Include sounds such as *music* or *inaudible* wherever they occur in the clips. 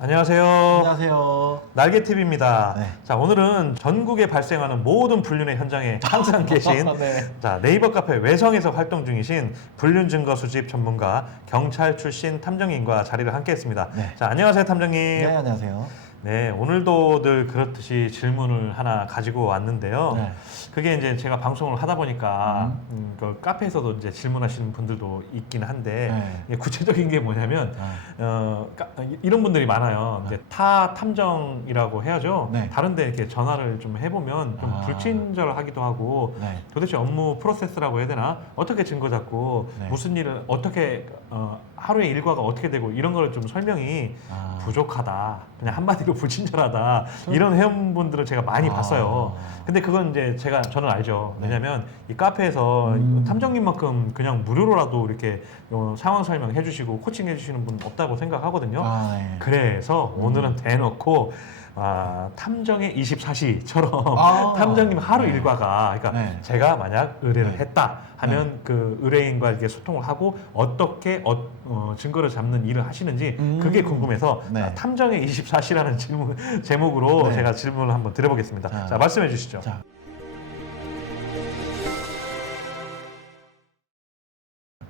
안녕하세요. 안녕하세요. 날개TV입니다. 네. 자, 오늘은 전국에 발생하는 모든 불륜의 현장에 *laughs* 항상 계신 네. 자, 네이버 카페 외성에서 활동 중이신 불륜 증거 수집 전문가 경찰 출신 탐정님과 자리를 함께 했습니다. 네. 자, 안녕하세요, 탐정님. 네, 안녕하세요. 네, 오늘도 늘 그렇듯이 질문을 하나 가지고 왔는데요. 네. 그게 이제 제가 방송을 하다 보니까 음, 그 카페에서도 이제 질문하시는 분들도 있긴 한데 네. 구체적인 게 뭐냐면 아, 어, 까- 이런 분들이 많아요. 이제 타 탐정이라고 해야죠. 네. 다른데 이렇게 전화를 좀 해보면 좀 아. 불친절하기도 하고 네. 도대체 업무 프로세스라고 해야 되나? 어떻게 증거 잡고 네. 무슨 일을 어떻게 어, 하루의 일과가 어떻게 되고 이런 거를 좀 설명이 아. 부족하다. 그냥 한마디로 *laughs* 불친절하다. 이런 회원분들을 제가 많이 아. 봤어요. 근데 그건 이제 제가 저는 알죠. 네. 왜냐면 이 카페에서 음. 탐정님만큼 그냥 무료로라도 이렇게 어, 상황 설명해 주시고 코칭해 주시는 분 없다고 생각하거든요. 아, 네. 그래서 오늘은 대놓고 아, 탐정의 24시처럼 아. *laughs* 탐정님 하루 네. 일과가 그러니까 네. 제가 만약 의뢰를 네. 했다 하면 그 의뢰인과 이렇게 소통을 하고 어떻게 어, 어, 증거를 잡는 일을 하시는지 음. 그게 궁금해서 네. 아, 탐정의 24시라는 *laughs* 질문 제목으로 네. 제가 질문을 한번 드려보겠습니다. 자. 자, 말씀해 주시죠. 자.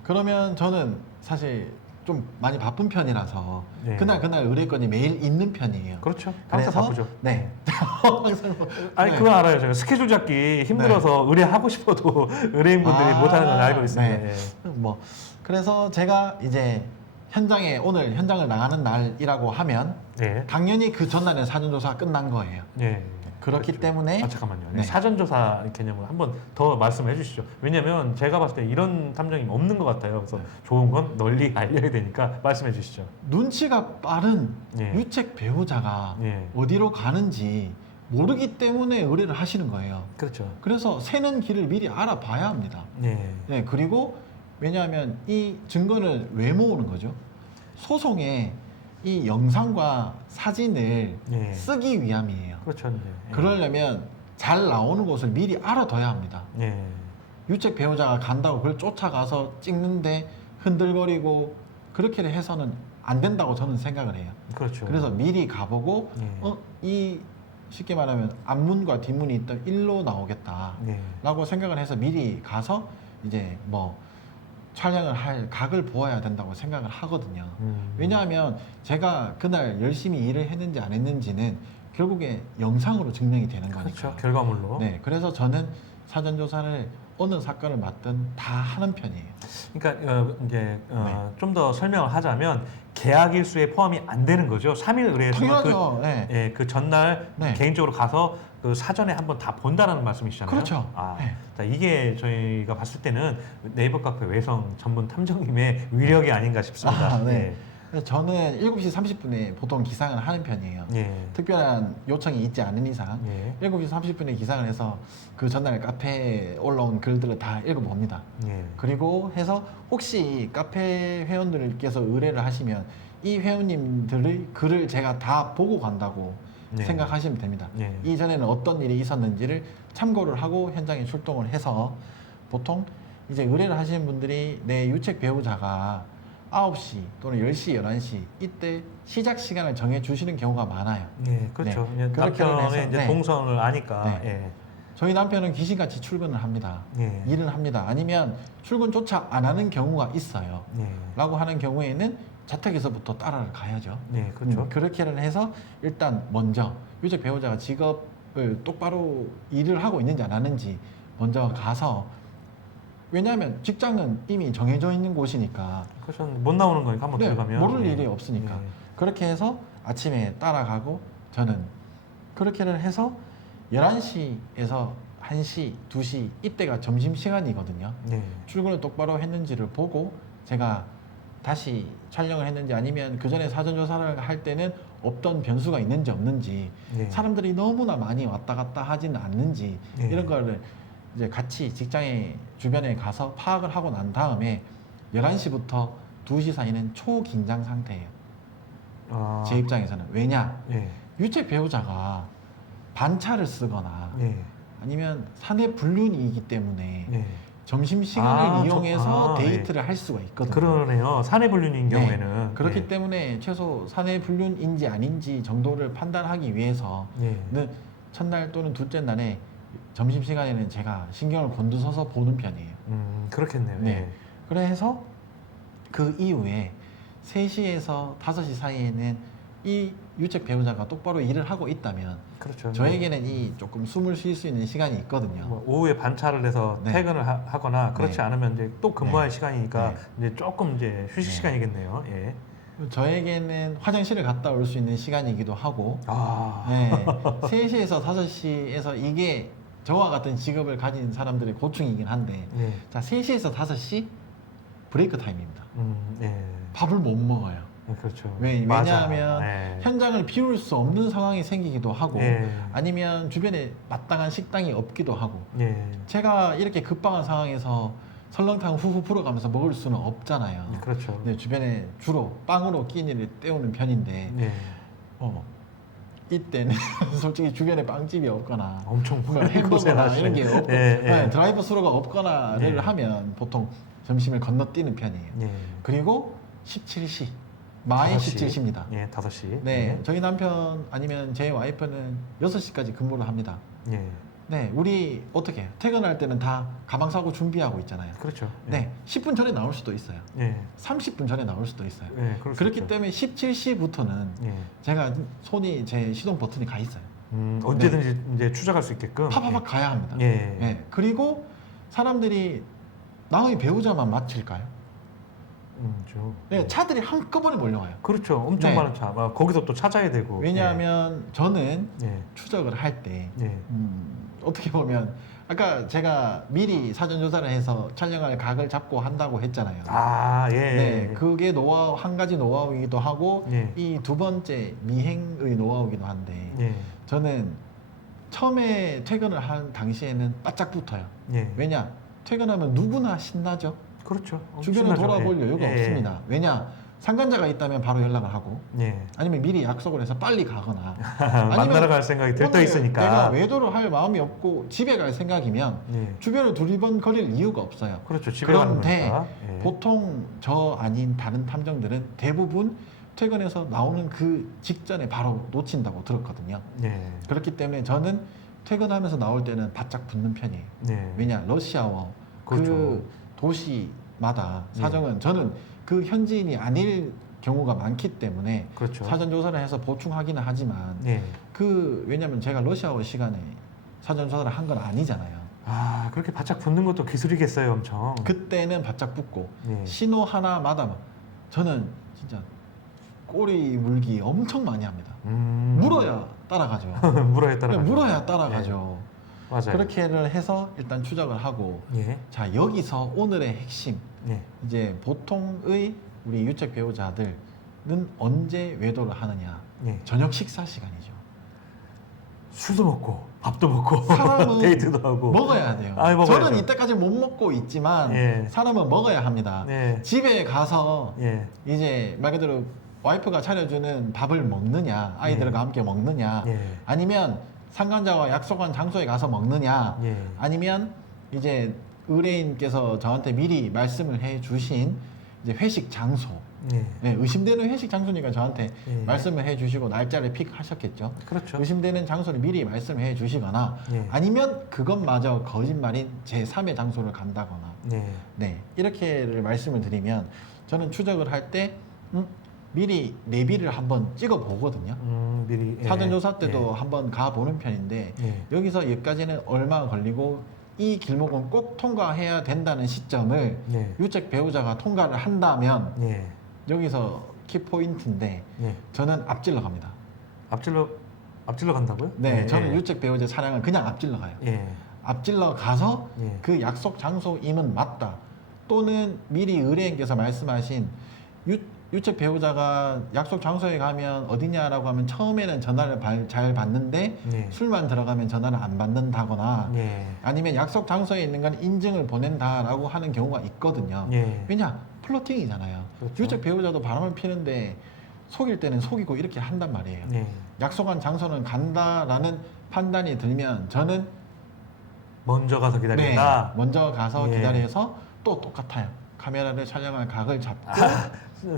그러면 저는 사실 좀 많이 바쁜 편이라서 네. 그날 그날 의뢰건이 매일 있는 편이에요. 그렇죠. 항상 그래서- 바쁘죠. 네. *laughs* 항상 뭐- 아니 네. 그건 알아요. 제가 스케줄 잡기 힘들어서 의뢰하고 싶어도 *laughs* 의뢰인분들이 아, 못하는 건 알고 있습니다. 네. 예. 뭐 그래서 제가 이제 현장에 오늘 현장을 나가는 날이라고 하면 네. 당연히 그 전날에 사전조사가 끝난 거예요. 네. 그렇기 그렇죠. 때문에 아 잠깐만요. 네, 네. 사전조사 개념을 한번 더 말씀해 주시죠. 왜냐하면 제가 봤을 때 이런 탐정이 없는 것 같아요. 그래서 네. 좋은 건 널리 알려야 되니까 말씀해 주시죠. 눈치가 빠른 예. 유책 배우자가 예. 어디로 가는지 모르기 때문에 의뢰를 하시는 거예요. 그렇죠. 그래서 새는 길을 미리 알아봐야 합니다. 네. 네, 그리고 왜냐하면 이 증거를 왜 모으는 거죠? 소송에 이 영상과 사진을 예. 쓰기 위함이에요. 그렇죠. 네. 그러려면 잘 나오는 곳을 미리 알아둬야 합니다. 네. 유책 배우자가 간다고 그걸 쫓아가서 찍는데 흔들거리고 그렇게 해서는 안 된다고 저는 생각을 해요. 그렇죠. 그래서 미리 가보고 예. 어, 이 쉽게 말하면 앞문과 뒷문이 있던 일로 나오겠다. 네. 라고 생각을 해서 미리 가서 이제 뭐 촬영을 할 각을 보아야 된다고 생각을 하거든요. 음. 왜냐하면 제가 그날 열심히 일을 했는지 안 했는지는 결국에 영상으로 증명이 되는 거니까. 그렇죠. 결과물로. 네, 그래서 저는 사전 조사를 어느 사건을 맡든 다 하는 편이에요. 그러니까 어, 이제 네. 어, 좀 더 설명을 하자면 계약 일수에 포함이 안 되는 거죠. 3일 의뢰했으면 그, 당연하죠. 네. 예, 그 전날 네. 개인적으로 가서 그 사전에 한번 다 본다라는 말씀이시잖아요. 그렇죠. 아, 네. 자, 이게 저희가 봤을 때는 네이버 카페 외성 전문 탐정님의 위력이 아닌가 싶습니다. 아, 네. 그래서 저는 7시 30분에 보통 기상을 하는 편이에요. 예. 예. 특별한 요청이 있지 않은 이상 예. 7시 30분에 기상을 해서 그 전날 카페에 올라온 글들을 다 읽어봅니다. 예. 그리고 해서 혹시 카페 회원들께서 의뢰를 하시면 이 회원님들의 글을 제가 다 보고 간다고 네. 생각하시면 됩니다. 예. 이전에는 어떤 일이 있었는지를 참고를 하고 현장에 출동을 해서 보통 이제 의뢰를 하시는 분들이 내 유책 배우자가 9시 또는 10시, 11시 이때 시작 시간을 정해 주시는 경우가 많아요. 예, 그렇죠. 네. 남편의 해서, 이제 네. 동선을 아니까. 네. 저희 남편은 귀신같이 출근을 합니다. 예. 예. 일을 합니다. 아니면 출근조차 안 하는 경우가 있어요. 예. 라고 하는 경우에는 자택에서부터 따라를 가야죠. 예, 그렇죠. 음, 그렇게는 해서 일단 먼저 유책 배우자가 직업을 똑바로 일을 하고 있는지 안 하는지 먼저 가서 왜냐하면 직장은 이미 정해져 있는 곳이니까 그렇죠. 못 나오는 거니까 한번 네, 들어가면 모를 예. 일이 없으니까 예. 그렇게 해서 아침에 따라가고 저는 그렇게는 해서 11시에서 1시, 2시 이때가 점심시간이거든요. 예. 출근을 똑바로 했는지를 보고 제가 다시 촬영을 했는지 아니면 그 전에 사전 조사를 할 때는 없던 변수가 있는지 없는지 예. 사람들이 너무나 많이 왔다 갔다 하지는 않는지 예. 이런 거를 이제 같이 직장에 주변에 가서 파악을 하고 난 다음에 11시부터 2시 사이는 초긴장 상태예요. 아, 제 입장에서는 왜냐 예. 유책 배우자가 반차를 쓰거나 예. 아니면 사내 불륜이기 때문에 예. 점심 시간을 아, 저- 이용해서 아, 데이트를 할 수가 있거든요. 그러네요. 사내 분륜인 네. 경우에는 그렇기 예. 때문에 최소 사내 불륜인지 아닌지 정도를 판단하기 위해서는 예. 첫날 또는 둘째 날에 점심 시간에는 제가 신경을 곤두서서 보는 편이에요. 음, 그렇겠네요. 네. 예. 그래서 그 이후에 3시에서 5시 사이에는 이 유책 배우자가 똑바로 일을 하고 있다면 그렇죠. 저에게는 이 조금 숨을 쉴 수 있는 시간이 있거든요. 뭐 오후에 반차를 해서 네. 퇴근을 하, 거나 그렇지 네. 않으면 이제 또 근무할 시간이니까 네. 이제 조금 이제 휴식 네. 시간이겠네요. 예. 저에게는 화장실을 갔다 올 수 있는 시간이기도 하고 아, 네. *laughs* 3시에서 5시에서 이게 저와 같은 직업을 가진 사람들의 고충이긴 한데 예. 자 3시에서 5시 브레이크 타임입니다. 음, 예. 밥을 못 먹어요. 네, 그렇죠. 왜. 왜냐하면 예. 현장을 비울 수 없는 상황이 생기기도 하고 예. 아니면 주변에 마땅한 식당이 없기도 하고 예. 제가 이렇게 급박한 상황에서 설렁탕 후후 불어가면서 먹을 수는 없잖아요. 그렇죠. 근데 주변에 주로 빵으로 끼니를 때우는 편인데 예. 어, 이때는 *laughs* 솔직히 주변에 빵집이 없거나 엄청 뭐 햄버거나 이런 게 없고 예, 예. 네, 드라이브 스루가 없거나를 예. 하면 보통 점심을 건너뛰는 편이에요. 예. 그리고 17시 마의 17시입니다. 예, 5시. 네, 저희 남편 아니면 제 와이프는 6시까지 근무를 합니다. 예. 네, 우리 어떻게 해요? 퇴근할 때는 다 가방 사고 준비하고 있잖아요. 그렇죠. 예. 네, 10분 전에 나올 수도 있어요. 예. 30분 전에 나올 수도 있어요. 예, 그럴 수 그렇기 있죠. 때문에 17시부터는 예. 제가 손이 제 시동 버튼이 가 있어요. 음, 언제든지 이제 추적할 수 있게끔. 파파박 가야 합니다. 예. 예. 네, 그리고 사람들이 나의 배우자만 맞힐까요? 음, 좀. 네, 차들이 한꺼번에 몰려와요. 그렇죠. 엄청 네. 많은 차. 아, 거기서 또 찾아야 되고. 왜냐하면 저는 예. 추적을 할때 예. 음, 어떻게 보면 아까 제가 미리 사전 조사를 해서 촬영할 각을 잡고 한다고 했잖아요. 아, 예. 네, 그게 노하우 한 가지 노하우이기도 하고 예. 이 두 번째 미행의 노하우이기도 한데 예. 저는 처음에 퇴근을 한 당시에는 바짝 붙어요. 예. 왜냐? 퇴근하면 누구나 신나죠. 그렇죠. 주변을 엄청나죠. 돌아볼 예. 여유가 예. 없습니다. 왜냐? 상관자가 있다면 바로 연락을 하고 예. 아니면 미리 약속을 해서 빨리 가거나 *laughs* 만나러 갈 생각이 들떠 오늘 있으니까. 내가 외도를 할 마음이 없고 집에 갈 생각이면 예. 주변을 두리번 거릴 이유가 없어요. 그렇죠. 집에 가는 그런데 거니까. 예. 보통 저 아닌 다른 탐정들은 대부분 퇴근해서 나오는 그 직전에 바로 놓친다고 들었거든요. 예. 그렇기 때문에 저는 퇴근하면서 나올 때는 바짝 붙는 편이에요. 예. 왜냐 러시아워 그렇죠. 그 도시마다 네. 사정은 저는 그 현지인이 아닐 경우가 많기 때문에 그렇죠. 사전 조사를 해서 보충하기는 하지만 예. 그 왜냐면 제가 러시아어 시간에 사전 조사를 한 건 아니잖아요. 아, 그렇게 바짝 붙는 것도 기술이겠어요, 엄청. 그때는 바짝 붙고 예. 신호 하나마다 막 저는 진짜 꼬리 물기 엄청 많이 합니다. 음. 물어야 따라가죠. *laughs* 물어야 따라. 물어야 따라가죠. 맞아요. 그렇게를 해서 일단 추적을 하고 예. 자 여기서 오늘의 핵심 예. 이제 보통의 우리 유책 배우자들은 언제 외도를 하느냐 예. 저녁 식사 시간이죠. 술도 먹고 밥도 먹고 *laughs* 사람은 데이트도 하고. 먹어야 돼요. 먹어야죠. 저는 이때까지 못 먹고 있지만 예. 사람은 먹어야 합니다. 예. 집에 가서 예. 이제 말 그대로 와이프가 차려주는 밥을 먹느냐 아이들과 예. 함께 먹느냐 예. 아니면 상관자와 약속한 장소에 가서 먹느냐 예. 아니면 이제 의뢰인께서 저한테 미리 말씀을 해 주신 이제 회식 장소 예. 네, 의심되는 회식 장소니까 저한테 예. 말씀을 해 주시고 날짜를 픽하셨겠죠 그렇죠. 의심되는 장소를 미리 말씀해 주시거나 예. 아니면 그것마저 거짓말인 제 3의 장소를 간다거나 예. 네 이렇게를 말씀을 드리면 저는 추적을 할때 음, 미리 내비를 한번 찍어 보거든요 음, 미리 예. 사전 조사 때도 한번 가 보는 편인데 예. 예. 여기서 여기까지는 얼마 걸리고 이 길목은 꼭 통과해야 된다는 시점을 예. 유책 배우자가 통과를 한다면 예. 여기서 키포인트인데 예. 저는 앞질러 갑니다. 앞질러 앞질러 간다고요? 네, 예. 저는 유책 배우자 차량을 그냥 앞질러 가요. 예. 앞질러 가서 예. 그 약속 장소임은 맞다. 또는 미리 의뢰인께서 말씀하신 유, 유책 배우자가 약속 장소에 가면 어디냐라고 하면 처음에는 전화를 발- 잘 받는데 예. 술만 들어가면 전화를 안 받는다거나 예. 아니면 약속 장소에 있는 건 인증을 보낸다라고 하는 경우가 있거든요. 예. 왜냐? 플러팅이잖아요. 그렇죠. 유책 배우자도 바람을 피는데 속일 때는 속이고 이렇게 한단 말이에요. 예. 약속한 장소는 간다라는 판단이 들면 저는 먼저 가서 기다린다. 네, 먼저 가서 예. 기다려서 또 똑같아요. 카메라를 촬영할 각을 잡고 아,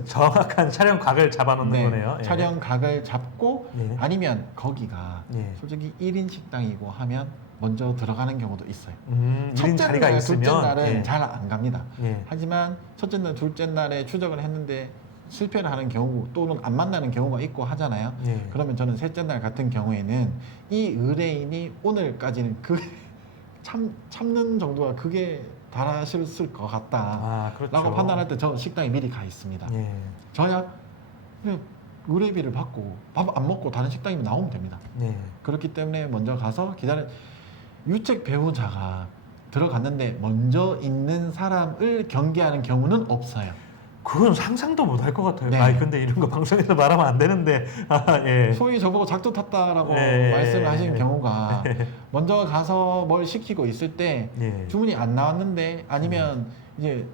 정확한 촬영 각을 잡아놓는 네, 거네요. 예. 촬영 각을 잡고 예. 아니면 거기가 예. 솔직히 1인 식당이고 하면 먼저 들어가는 경우도 있어요. 음, 1인 첫째 자리가 날, 있으면 둘째 날은 예. 잘안 갑니다. 예. 하지만 첫째 날, 둘째 날에 추적을 했는데 실패를 하는 경우 또는 안 만나는 경우가 있고 하잖아요. 예. 그러면 저는 셋째 날 같은 경우에는 이 의뢰인이 오늘까지는 그 참, 참는 정도가 그게 달하셨을 것 같다. 아, 그렇죠. 라고 판단할 때저 식당에 미리 가 있습니다. 예. 저야 그냥 의뢰비를 받고 밥 안 먹고 다른 식당이면 나오면 됩니다. 예. 그렇기 때문에 먼저 가서 기다려 유책 배우자가 들어갔는데 먼저 있는 사람을 경계하는 경우는 없어요. 그건 상상도 못 할 것 같아요. 네. 아, 근데 이런 거 방송에서 말하면 안 되는데. 아, 예. 소위 저보고 작두 탔다라고 네. 말씀을 하신 경우가 먼저 가서 뭘 시키고 있을 때 예. 주문이 안 나왔는데 아니면 이제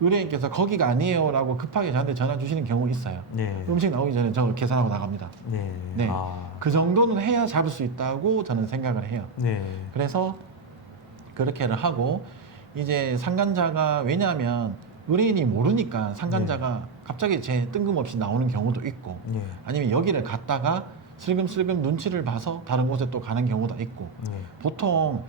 의뢰인께서 거기가 아니에요라고 급하게 저한테 전화 주시는 경우 있어요. 예. 음식 나오기 전에 저 계산하고 나갑니다. 예. 네. 아. 그 정도는 해야 잡을 수 있다고 저는 생각을 해요. 네. 그래서 그렇게를 하고 이제 상간자가 왜냐하면 의뢰인이 모르니까 상간자가 갑자기 제 뜬금없이 나오는 경우도 있고 예. 아니면 여기를 갔다가 슬금슬금 눈치를 봐서 다른 곳에 또 가는 경우도 있고 예. 보통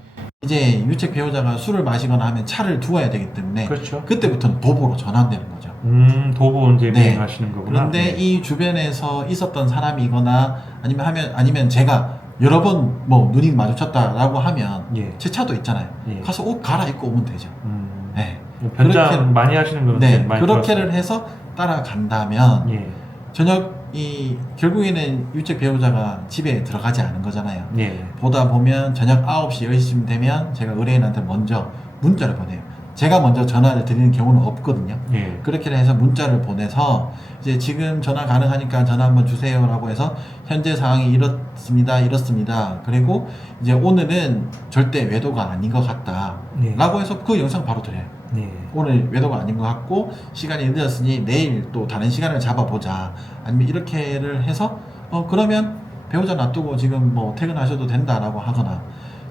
이제 유책 배우자가 술을 마시거나 하면 차를 두어야 되기 때문에 그렇죠. 그때부터는 도보로 전환되는 거죠. 음, 도보 이제 네. 비행하시는 거구나. 그런데 네. 이 주변에서 있었던 사람이거나 아니면 하면 아니면 제가 여러 번 뭐 눈이 마주쳤다라고 하면 예. 제 차도 있잖아요. 예. 가서 옷 갈아입고 오면 되죠. 음. 네. 변장 그렇게- 많이 하시는 거는 네, 그렇게를 들었어요. 해서 따라간다면 예. 저녁 이 결국에는 유책 배우자가 집에 들어가지 않은 거잖아요. 예. 보다 보면 저녁 9시, 10시쯤 되면 제가 의뢰인한테 먼저 문자를 보내요. 제가 먼저 전화를 드리는 경우는 없거든요. 예. 그렇게 해서 문자를 보내서 이제 지금 전화 가능하니까 전화 한번 주세요라고 해서 현재 상황이 이렇습니다, 이렇습니다. 그리고 이제 오늘은 절대 외도가 아닌 것 같다. 예. 라고 해서 그 영상 바로 드려요. 예. 오늘 외도가 아닌 것 같고 시간이 늦었으니 내일 또 다른 시간을 잡아보자. 아니면 이렇게를 해서 어 그러면 배우자 놔두고 지금 뭐 퇴근하셔도 된다라고 하거나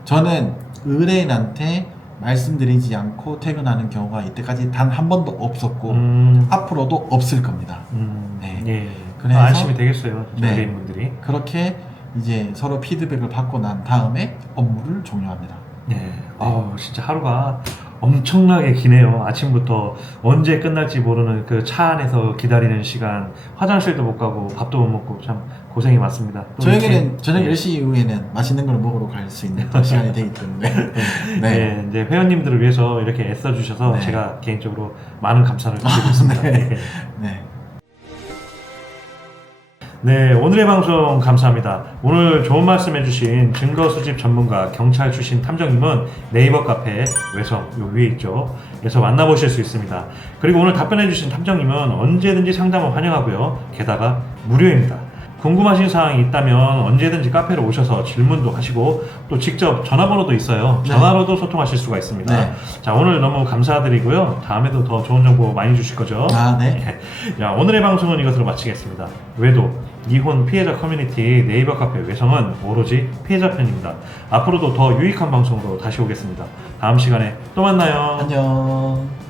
저는 의뢰인한테 말씀드리지 않고 퇴근하는 경우가 이때까지 단 한 번도 없었고 음. 앞으로도 없을 겁니다. 음. 네. 예. 그래서- 안심이 되겠어요. 네. 저희 분들이. 그렇게 이제 서로 피드백을 받고 난 다음에 업무를 종료합니다. 예. 어, 진짜 하루가 엄청나게 기네요. 아침부터 언제 끝날지 모르는 그 차 안에서 기다리는 시간, 화장실도 못 가고 밥도 못 먹고 참 고생이 많습니다. 또 저에게는 이렇게- 저녁 예. 10시 이후에는 맛있는 걸 먹으러 갈 수 있는 또 시간이 되기 때문에 *laughs* 네. 네, 이제 회원님들을 위해서 이렇게 애써 주셔서 네. 제가 개인적으로 많은 감사를 드리고 있습니다. *laughs* 네. 네. 네. 네, 오늘의 방송 감사합니다. 오늘 좋은 말씀 해주신 증거 수집 전문가 경찰 출신 탐정님은 네이버 카페 외성 요 위에 있죠. 그래서 만나보실 수 있습니다. 그리고 오늘 답변해주신 탐정님은 언제든지 상담을 환영하고요. 게다가 무료입니다. 궁금하신 사항이 있다면 언제든지 카페로 오셔서 질문도 하시고 또 직접 전화번호도 있어요. 네. 전화로도 소통하실 수가 있습니다. 네. 자 오늘 너무 감사드리고요. 다음에도 더 좋은 정보 많이 주실 거죠? 아, 네. 자, 오늘의 방송은 이것으로 마치겠습니다. 외도, 이혼 피해자 커뮤니티 네이버 카페 외성은 오로지 피해자 편입니다. 앞으로도 더 유익한 방송으로 다시 오겠습니다. 다음 시간에 또 만나요. 안녕.